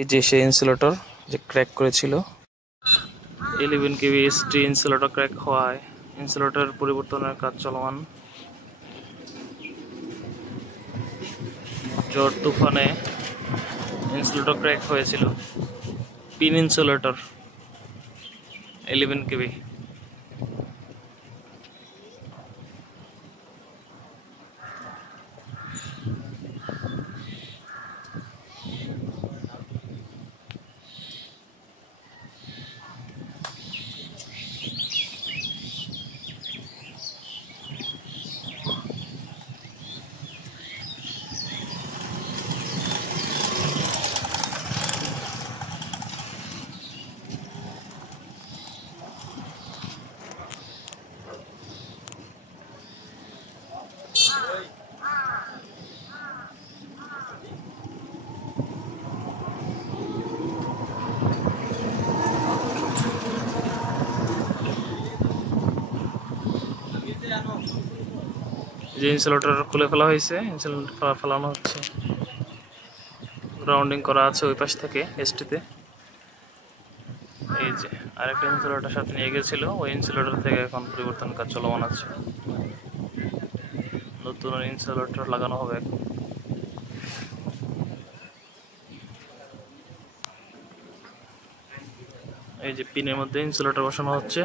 এই যে সেই ইনসুলেটর যে ক্র্যাক করেছিল 11 কেভি এসটি ইনসুলেটর ক্র্যাক হওয়ায় ইনসুলেটর পরিবর্তনের কাজ চলমান। ঝড় তুফানে ইনসুলেটর ক্র্যাক হয়েছিল। Pin insulator 11 KV. যে ইনসুলেটর খুলে ফেলা হয়েছে, ইনসুলেটর ফেলানো হচ্ছে, গ্রাউন্ডিং করা আছে ওই পাশ থেকে এসটিতে। এই যে আরেকটা ইনসুলেটর সাথে নিয়ে গেছিল, ওই ইনসুলেটর থেকে এখন পরিবর্তন কাজ চলমান আছে। নতুন ইনসুলেটর লাগানো হবে এখন। এই যে পিনের মধ্যে ইনসুলেটর বসানো হচ্ছে।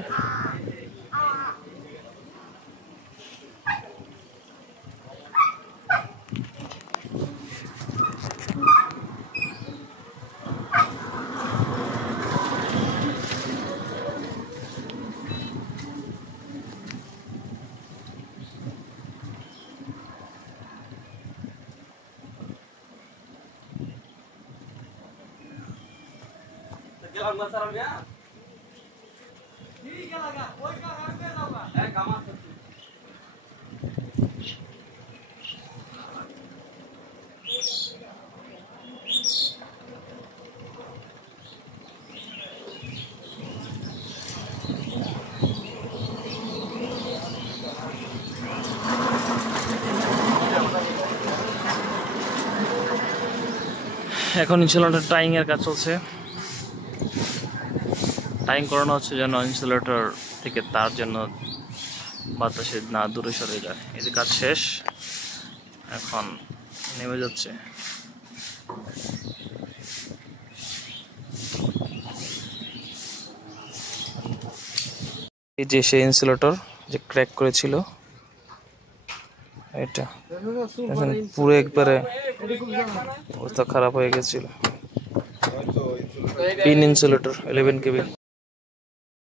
এখন ইনসুলেটর টাইং এর কাজ চলছে। টাইং করানো হচ্ছে যেন ইনসুলেটর থেকে তার জন্য বাতাসে না দূরে সরে যায়। এই যে কাজ শেষ, এখন নেমে যাচ্ছে। এই যে সেই ইনসুলেটর যে ক্র্যাক করেছিল, এটা পুরো একবারে অবস্থা খারাপ হয়ে গেছিল। Pin insulator 11 KV.